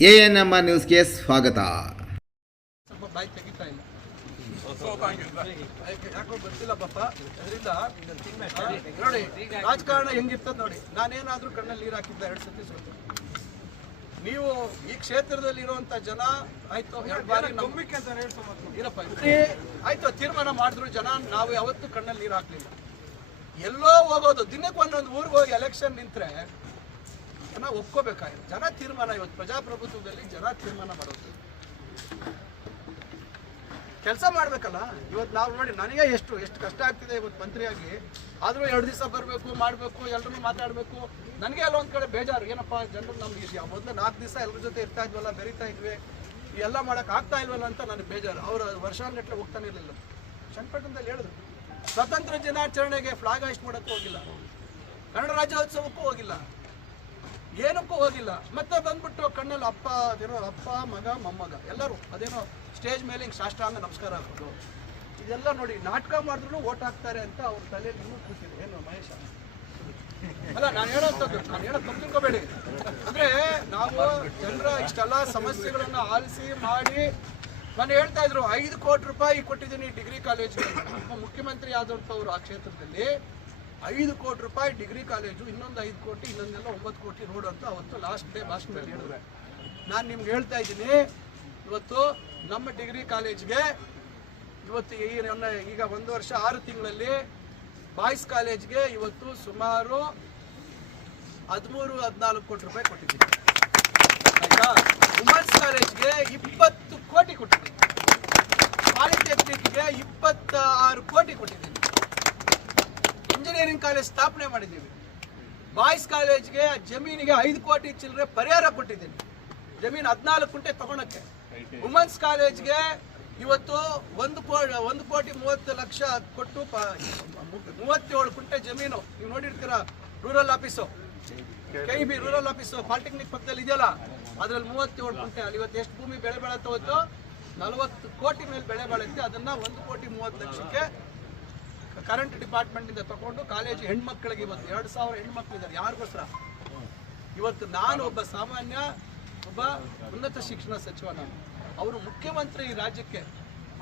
A N M R ನ್ಯೂಸ್ಗೆ ಸ್ವಾಗತ. ಯಾಕೆ- ಗೊತ್ತಿಲ್ಲ ಪಾಪ. ಅದರಿಂದ ನೋಡಿ ರಾಜಕಾರಣ ಹೆಂಗಿರ್ತದೆ ನೋಡಿ. ನಾನೇನಾದ್ರೂ ಕಣ್ಣಲ್ಲಿ ನೀರು ಹಾಕಿದ್ದ ಎರಡು ಸತಿ ಸ್ವಲ್ಪ ನೀವು ಈ ಕ್ಷೇತ್ರದಲ್ಲಿ ಇರುವಂತ ಜನ ಆಯ್ತು ಎರಡು ಬಾರಿ ನಂಬಿಕೆ ಇರಪ್ಪ ಇಲ್ಲಿ ಆಯ್ತು ತೀರ್ಮಾನ ಮಾಡಿದ್ರು ಜನ ನಾವು ಯಾವತ್ತೂ ಕಣ್ಣಲ್ಲಿ ನೀರು ಹಾಕ್ಲಿಲ್ಲ. ಎಲ್ಲೋ ಹೋಗೋದು ದಿನಕ್ಕೆ ಒಂದೊಂದು ಊರಿಗೆ ಹೋಗಿ ಎಲೆಕ್ಷನ್ ನಿಂತ್ರೆ ಜನ ಒಪ್ಕೋಬೇಕಾಗಿತ್ತು ಜನ ತೀರ್ಮಾನ ಇವತ್ತು ಪ್ರಜಾಪ್ರಭುತ್ವದಲ್ಲಿ ಜನ ತೀರ್ಮಾನ ಮಾಡೋದು. ಕೆಲಸ ಮಾಡ್ಬೇಕಲ್ಲ? ಇವತ್ತು ನಾವು ನೋಡಿ, ನನಗೆ ಎಷ್ಟು ಎಷ್ಟು ಕಷ್ಟ ಆಗ್ತಿದೆ ಇವತ್ತು ಮಂತ್ರಿಯಾಗಿ. ಆದರೂ ಎರಡು ದಿವಸ ಬರಬೇಕು, ಮಾಡಬೇಕು ಎಲ್ಲರೂ ಮಾತಾಡಬೇಕು. ನನಗೆ ಎಲ್ಲ ಒಂದು ಕಡೆ ಬೇಜಾರು. ಏನಪ್ಪ, ಜನರು ನಮ್ಗೆ ಮೊದಲು ನಾಲ್ಕು ದಿವಸ ಎಲ್ಲರ ಜೊತೆ ಇರ್ತಾ ಇದ್ವಲ್ಲ, ಬೆರೀತಾ ಇದ್ವಿ. ಎಲ್ಲ ಮಾಡೋಕೆ ಆಗ್ತಾ ಇಲ್ವಲ್ಲ ಅಂತ ನನಗೆ ಬೇಜಾರು. ಅವರು ವರ್ಷಾನ್ಗಟ್ಟಲೆ ಹೋಗ್ತಾನೆ ಇರಲಿಲ್ಲ. ಚನ್ನಪಟ್ಟಣದಲ್ಲಿ ಹೇಳಿದ್ರು. ಸ್ವತಂತ್ರ ದಿನಾಚರಣೆಗೆ ಫ್ಲಾಗ್ ಹಾಯಿಸ್ ಮಾಡೋಕ್ಕೂ ಹೋಗಿಲ್ಲ. ಕನ್ನಡ ರಾಜ್ಯೋತ್ಸವಕ್ಕೂ ಹೋಗಿಲ್ಲ. ಏನಕ್ಕೂ ಹೋಗಿಲ್ಲ. ಮತ್ತೆ ಬಂದ್ಬಿಟ್ಟು ಕಣ್ಣಲ್ಲಿ ಅಪ್ಪ, ಅದೇನೋ ಅಪ್ಪ, ಮಗ, ಮೊಮ್ಮಗ, ಎಲ್ಲರೂ ಅದೇನೋ ಸ್ಟೇಜ್ ಮೇಲೆ ಹಿಂಗೆ ಸಾಷ್ಟಾಂಗ ನಮಸ್ಕಾರ ಹಾಕೋದು ಇದೆಲ್ಲ ನೋಡಿ ನಾಟಕ ಮಾಡಿದ್ರು ಓಟ್ ಹಾಕ್ತಾರೆ ಅಂತ ಅವ್ರ ತಲೆಯಲ್ಲಿ ಇನ್ನೂ ಕೂತಿದೆ. ಏನು ಮಹೇಶ? ಅಲ್ಲ, ನಾನು ಹೇಳೋದು ನಾನು ಹೇಳೋದು ತಪ್ಪು ಅಂದ್ರೆ ನಾವು ಜನರ ಇಷ್ಟೆಲ್ಲ ಸಮಸ್ಯೆಗಳನ್ನ ಆಲಿಸಿ ಮಾಡಿ, ನಾನು ಹೇಳ್ತಾ ಇದ್ರು, ಐದು ಕೋಟಿ ರೂಪಾಯಿ ಕೊಟ್ಟಿದ್ದೀನಿ ಡಿಗ್ರಿ ಕಾಲೇಜ್ಗೆ. ಮುಖ್ಯಮಂತ್ರಿ ಆದಂಥವ್ರು ಆ ಕ್ಷೇತ್ರದಲ್ಲಿ ಐದು ಕೋಟಿ ರೂಪಾಯಿ ಡಿಗ್ರಿ ಕಾಲೇಜು, ಇನ್ನೊಂದು ಐದು ಕೋಟಿ, ಇನ್ನೊಂದೆಲ್ಲ ಒಂಬತ್ತು ಕೋಟಿ ರೋಡ್ ಅಂತ ಅವತ್ತು ಲಾಸ್ಟ್ ಡೇ ಭಾಷಣದಲ್ಲಿ ಹೇಳಿದ್ರೆ ನಾನು ನಿಮ್ಗೆ ಹೇಳ್ತಾ ಇದ್ದೀನಿ, ಇವತ್ತು ನಮ್ಮ ಡಿಗ್ರಿ ಕಾಲೇಜ್ಗೆ ಇವತ್ತು ಈ ನನ್ನ ಈಗ ಒಂದು ವರ್ಷ ಆರು ತಿಂಗಳಲ್ಲಿ ಬಾಯ್ಸ್ ಕಾಲೇಜ್ಗೆ ಇವತ್ತು ಸುಮಾರು ಹದಿಮೂರು, ಹದಿನಾಲ್ಕು ಕೋಟಿ ರೂಪಾಯಿ ಕೊಟ್ಟಿದ್ದೀನಿ. ಆಯಿತಾ? ವುಮೆನ್ಸ್ ಕಾಲೇಜ್ಗೆ ಇಪ್ಪತ್ತು ಕೋಟಿ ಕೊಟ್ಟಿದ್ದೀನಿ ಪಾಲಿಟೆಕ್ನಿಕ್ಗೆ ಇಪ್ಪತ್ತಾರು ಕೋಟಿ ಕೊಟ್ಟಿದ್ದೀನಿ ಇಂಜಿನಿಯರಿಂಗ್ ಕಾಲೇಜ್ ಸ್ಥಾಪನೆ ಮಾಡಿದ್ದೀವಿ. ಬಾಯ್ಸ್ ಕಾಲೇಜ್ಗೆ ಜಮೀನಿಗೆ ಐದು ಕೋಟಿ ಚಿಲ್ಲರೆ ಪರಿಹಾರ ಕೊಟ್ಟಿದ್ದೀನಿ. ಜಮೀನು ಹದಿನಾಲ್ಕು ಕುಂಟೆ ತಗೊಳಕ್ಕೆ. ವುಮೆನ್ಸ್ ಕಾಲೇಜ್ಗೆ ಇವತ್ತು ಒಂದು ಕೋಟಿ ಒಂದು ಕೋಟಿ ಮೂವತ್ತು ಲಕ್ಷ ಕೊಟ್ಟು ಮೂವತ್ತೇಳು ಕುಂಟೆ ಜಮೀನು. ನೀವು ನೋಡಿರ್ತೀರ, ರೂರಲ್ ಆಫೀಸು. ಕೈ ಬಿ ರೂರಲ್ ಆಫೀಸು ಪಾಲಿಟೆಕ್ನಿಕ್ ಪಕ್ಕದಲ್ಲಿ ಇದೆಯಲ್ಲ? ಅದ್ರಲ್ಲಿ ಮೂವತ್ತೇಳು ಕುಂಟೆ ಅಲ್ಲಿ ಇವತ್ತು ಎಷ್ಟು ಭೂಮಿ ಬೆಳೆ ಬೆಳತ್ತೆ ಹೊತ್ತು ನಲವತ್ತು ಕೋಟಿ ಮೇಲೆ ಬೆಳೆ ಬೆಳೆಯುತ್ತೆ ಅದನ್ನ ಒಂದು ಕೋಟಿ ಮೂವತ್ತು ಲಕ್ಷಕ್ಕೆ ಕರೆಂಟ್ ಡಿಪಾರ್ಟ್ಮೆಂಟಿಂದ ತಗೊಂಡು ಕಾಲೇಜ್ ಹೆಣ್ಮಕ್ಳಿಗೆ ಇವತ್ತು ಎರಡು ಸಾವಿರ ಹೆಣ್ಮಕ್ಳಿದ್ದಾರೆ ಯಾರಿಗೋಸ್ಕರ? ಇವತ್ತು ನಾನು ಒಬ್ಬ ಸಾಮಾನ್ಯ, ಒಬ್ಬ ಉನ್ನತ ಶಿಕ್ಷಣ ಸಚಿವ ನಾನು. ಅವರು ಮುಖ್ಯಮಂತ್ರಿ ಈ ರಾಜ್ಯಕ್ಕೆ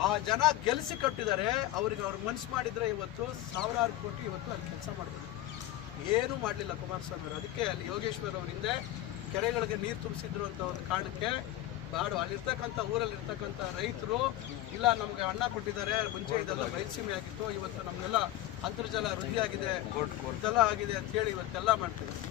ಆ ಜನ ಗೆಲ್ಲಿಸಿ ಕಟ್ಟಿದ್ದಾರೆ. ಅವ್ರಿಗೆ ಅವ್ರಿಗೆ ಮನ್ಸು ಮಾಡಿದ್ರೆ ಇವತ್ತು ಸಾವಿರಾರು ಕೋಟಿ ಇವತ್ತು ಅಲ್ಲಿ ಕೆಲಸ ಮಾಡ್ಬೋದು. ಏನೂ ಮಾಡಲಿಲ್ಲ ಕುಮಾರಸ್ವಾಮಿ ಅವರು. ಅದಕ್ಕೆ ಅಲ್ಲಿ ಯೋಗೇಶ್ವರ್ ಅವರಿಂದ ಕೆರೆಗಳಿಗೆ ನೀರು ತುಂಬಿಸಿದ್ರು ಅಂತ ಒಂದು ಕಾರಣಕ್ಕೆ ಬಾಡು ಅಲ್ಲಿರ್ತಕ್ಕಂಥ ಊರಲ್ಲಿ ಇರ್ತಕ್ಕಂಥ ರೈತರು ಇಲ್ಲ ನಮಗೆ ಅಣ್ಣ ಕೊಟ್ಟಿದ್ದಾರೆ ಮುಂಚೆ ಇದೆಲ್ಲ ಬಯಲುಸೀಮೆ ಆಗಿತ್ತು ಇವತ್ತು ನಮಗೆಲ್ಲ ಅಂತರ್ಜಲ ವೃದ್ಧಿಯಾಗಿದೆ ಇದೆಲ್ಲ ಆಗಿದೆ ಅಂತ ಹೇಳಿ ಇವತ್ತೆಲ್ಲ ಮಾಡ್ತಿದ್ದಾರೆ.